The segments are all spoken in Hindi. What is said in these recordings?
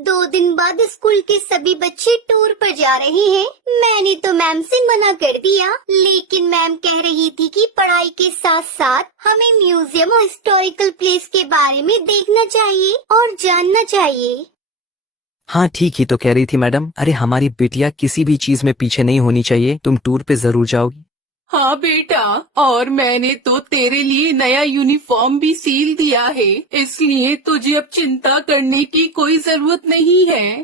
2 दिन बाद स्कूल के सभी बच्चे टूर पर जा रहे हैं। मैंने तो मैम से मना कर दिया, लेकिन मैम कह रही थी कि पढ़ाई के साथ साथ हमें म्यूजियम और हिस्टोरिकल प्लेस के बारे में देखना चाहिए और जानना चाहिए। हाँ ठीक ही तो कह रही थी मैडम। अरे हमारी बिटिया किसी भी चीज में पीछे नहीं होनी चाहिए। तुम टूर पे जरूर जाओगी। हाँ बेटा, और मैंने तो तेरे लिए नया यूनिफॉर्म भी सील दिया है, इसलिए तुझे अब चिंता करने की कोई जरूरत नहीं है।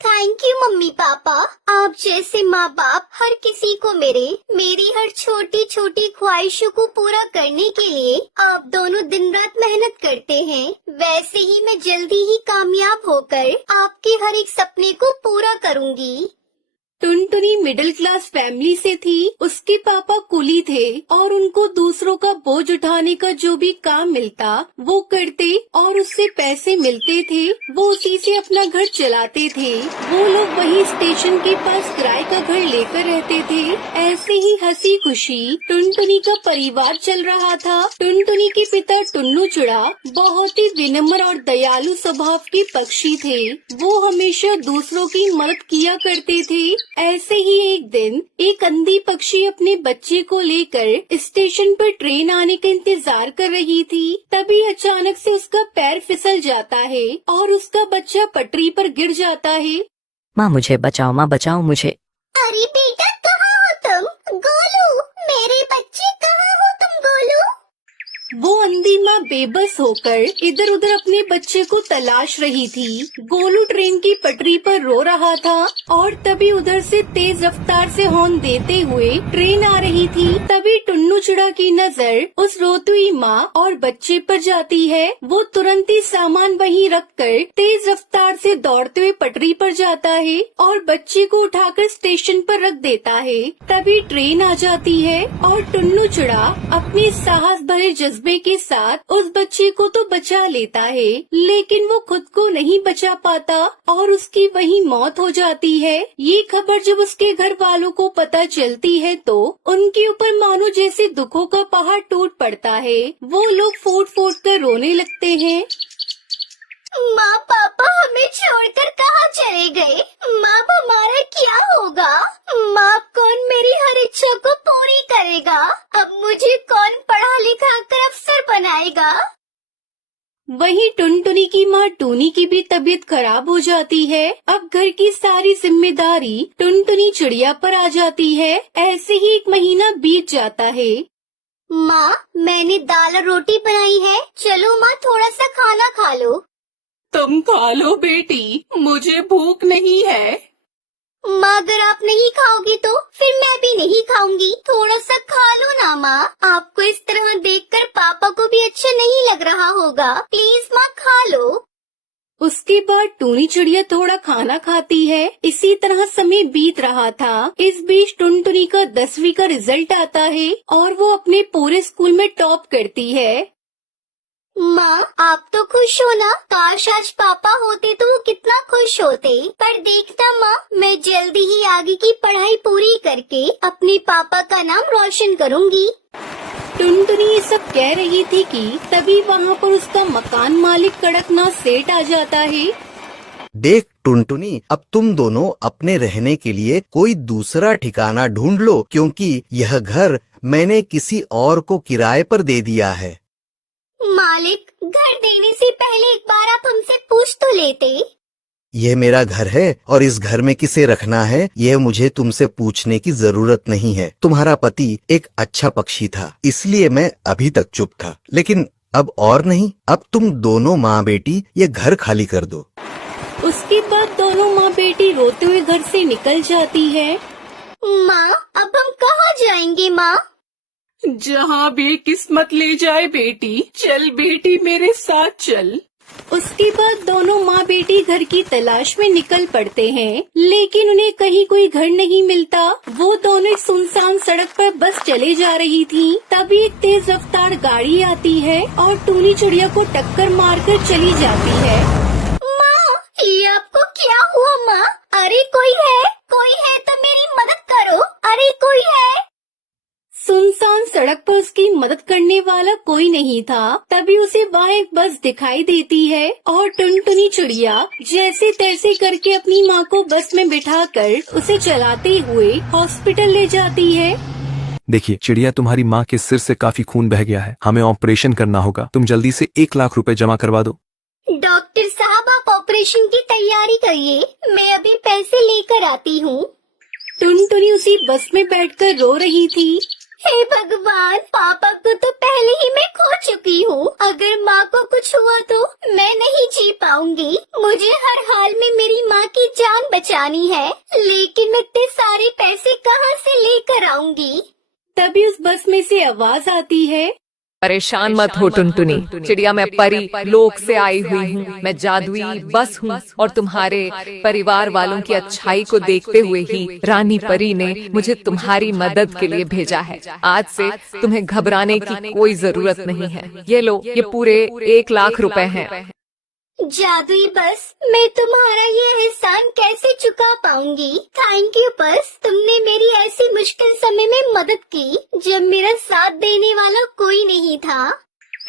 Thank you mummy papa. आप जैसे माँ बाप हर किसी को मेरी हर छोटी छोटी ख्वाहिशों को पूरा करने के लिए आप दोनों दिन रात मेहनत करते हैं। वैसे ही मैं जल्दी ही कामयाब होकर आपके हर एक सपने को पूरा करूँगी। टुनटुनी मिडिल क्लास फैमिली से थी। उसके पापा कुली थे और उनको दूसरों का बोझ उठाने का जो भी काम मिलता वो करते और उससे पैसे मिलते थे। वो उसी से अपना घर चलाते थे। वो लोग वही स्टेशन के पास किराए का घर लेकर रहते थे। ऐसे ही हंसी खुशी टुनटुनी का परिवार चल रहा था। टुनटुनी के पिता टुन्नू चुड़ा बहुत ही विनम्र और दयालु स्वभाव के पक्षी थे। वो हमेशा दूसरों की मदद किया करते थे। ऐसे ही एक दिन एक अंधी पक्षी अपने बच्चे को लेकर स्टेशन पर ट्रेन आने का इंतजार कर रही थी। तभी अचानक से उसका पैर फिसल जाता है और उसका बच्चा पटरी पर गिर जाता है। माँ मुझे बचाओ, माँ बचाओ मुझे। अरे बेटा कहाँ हो तुम? गोलू, मेरे बच्चे कहाँ हो तुम गोलू? वो अंधी माँ बेबस होकर इधर उधर अपने बच्चे को तलाश रही थी। गोलू ट्रेन की पटरी पर रो रहा था और तभी उधर से तेज रफ्तार से हॉर्न देते हुए ट्रेन आ रही थी। तभी टुन्नू चुड़ा की नजर उस रोती हुई माँ और बच्चे पर जाती है। वो तुरंत ही सामान वहीं रखकर तेज रफ्तार से दौड़ते हुए पटरी पर जाता है और बच्चे को उठाकर स्टेशन पर रख देता है। तभी ट्रेन आ जाती है और टुन्नू चुड़ा अपने साहस भरे जज्बे के साथ उस बच्चे को तो बचा लेता है, लेकिन वो खुद को नहीं बचा पाता और उसकी वहीं मौत हो जाती है। ये खबर जब उसके घर वालों को पता चलती है तो उनके ऊपर मानो जैसे दुखों का पहाड़ टूट पड़ता है। वो लोग फूट फूट कर रोने लगते हैं। माँ पापा हमें छोड़कर कहाँ चले गए? माँ हमारा क्या होगा? माँ कौन मेरी हर इच्छा को पूरी करेगा? अब मुझे कौन पढ़ा लिखा कर अफसर बनाएगा? वहीं टुनटुनी की माँ टूनी की भी तबीयत खराब हो जाती है। अब घर की सारी जिम्मेदारी टुनटुनी चिड़िया पर आ जाती है। ऐसे ही 1 महीना बीत जाता है। माँ मैंने दाल और रोटी बनाई है, चलो माँ थोड़ा सा खाना खा लो। तुम खा लो बेटी, मुझे भूख नहीं है। माँ अगर आप नहीं खाओगी तो फिर मैं भी नहीं खाऊंगी। थोड़ा सा खा लो ना माँ। आपको इस तरह देखकर पापा को भी अच्छा नहीं लग रहा होगा। प्लीज माँ खा लो। उसके बाद टूनी चिड़िया थोड़ा खाना खाती है। इसी तरह समय बीत रहा था। इस बीच टुनटुनी का 10वीं का रिजल्ट आता है और वो अपने पूरे स्कूल में टॉप करती है। माँ आप तो खुश हो ना? काश आज पापा होते तो वो कितना खुश होते। पर देखना माँ, मैं जल्दी ही आगे की पढ़ाई पूरी करके अपने पापा का नाम रोशन करूँगी। टुनटुनी ये सब कह रही थी कि तभी वहाँ पर उसका मकान मालिक कड़कनाथ सेठ आ जाता है। देख टुनटुनी, अब तुम दोनों अपने रहने के लिए कोई दूसरा ठिकाना ढूंढ लो, क्योंकि यह घर मैंने किसी और को किराए पर दे दिया है। मालिक, घर देने से पहले एक बार आप हमसे पूछ तो लेते। यह मेरा घर है और इस घर में किसे रखना है यह मुझे तुमसे पूछने की जरूरत नहीं है। तुम्हारा पति एक अच्छा पक्षी था, इसलिए मैं अभी तक चुप था, लेकिन अब और नहीं। अब तुम दोनों माँ बेटी ये घर खाली कर दो। उसके बाद दोनों माँ बेटी रोते हुए घर से निकल जाती है। माँ अब हम कहाँ जाएंगे माँ? जहाँ भी किस्मत ले जाए बेटी। चल बेटी मेरे साथ चल। उसके बाद दोनों माँ बेटी घर की तलाश में निकल पड़ते हैं, लेकिन उन्हें कहीं कोई घर नहीं मिलता। वो दोनों एक सुनसान सड़क पर बस चले जा रही थी। तभी एक तेज रफ्तार गाड़ी आती है और टूनी चिड़िया को टक्कर मारकर चली जाती है। माँ ये आपको क्या हुआ माँ? अरे कोई है तो मेरी मदद करो। अरे कोई है। सुनसान सड़क पर उसकी मदद करने वाला कोई नहीं था। तभी उसे वहाँ एक बस दिखाई देती है और टुनटुनी चिड़िया जैसे तैसे करके अपनी माँ को बस में बिठाकर उसे चलाते हुए हॉस्पिटल ले जाती है। देखिए चिड़िया, तुम्हारी माँ के सिर से काफी खून बह गया है, हमें ऑपरेशन करना होगा। तुम जल्दी से 1 लाख रुपए जमा करवा दो। डॉक्टर साहब, आप ऑपरेशन की तैयारी करिए, मैं अभी पैसे लेकर आती हूँ। टुनटुनी उसी बस में बैठकर रो रही थी। हे भगवान, पापा को तो पहले ही मैं खो चुकी हूँ। अगर माँ को कुछ हुआ तो मैं नहीं जी पाऊंगी। मुझे हर हाल में मेरी माँ की जान बचानी है, लेकिन मैं इतने सारे पैसे कहाँ से लेकर आऊंगी? तभी उस बस में से आवाज आती है, परेशान मत हो टुनटुनी चिड़िया, मैं परी लोक से आई हुई हूँ। मैं जादुई बस हूँ और तुम्हारे परिवार वालों की अच्छाई को देखते हुए ही रानी परी ने मुझे तुम्हारी मदद के लिए भेजा है। आज से तुम्हें घबराने की कोई जरूरत नहीं है। ये लो, ये पूरे 1 लाख रुपए हैं। जादुई बस, मैं तुम्हारा ये एहसान कैसे चुका पाऊंगी? थैंक यू बस, तुमने मेरी ऐसी मुश्किल समय में मदद की जब मेरा साथ देने वाला कोई नहीं था।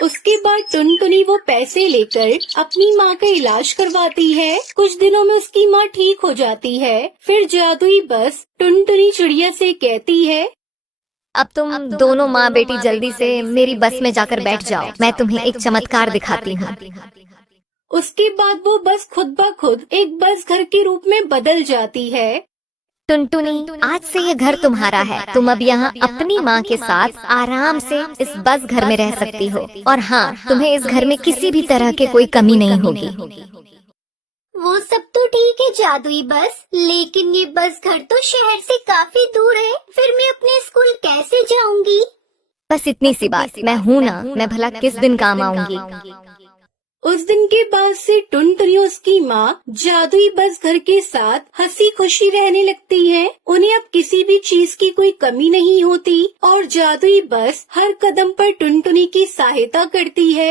उसके बाद टुनटुनी वो पैसे लेकर अपनी माँ का इलाज करवाती है। कुछ दिनों में उसकी माँ ठीक हो जाती है। फिर जादुई बस टुनटुनी चिड़िया से कहती है, अब तुम दोनों माँ बेटी जल्दी से मेरी बस में जाकर बैठ जाओ, मैं तुम्हें एक चमत्कार दिखाती हूँ। उसके बाद वो बस खुद ब खुद एक बस घर के रूप में बदल जाती है। टुनटुनी, आज से ये घर तुम्हारा है। तुम अब यहाँ अपनी माँ के साथ आराम से इस बस घर में रह सकती हो। और हाँ, तुम्हें इस घर में किसी भी तरह की कोई कमी नहीं होगी। वो सब तो ठीक है जादुई बस, लेकिन ये बस घर तो शहर से काफी दूर है। फिर मैं अपने स्कूल कैसे जाऊंगी? बस इतनी सी बात, मैं हूँ ना, मैं भला किस दिन काम आऊंगी। उस दिन के बाद से टुनटुनी और उसकी माँ जादुई बस घर के साथ हंसी खुशी रहने लगती हैं। उन्हें अब किसी भी चीज की कोई कमी नहीं होती और जादुई बस हर कदम पर टुनटुनी की सहायता करती है।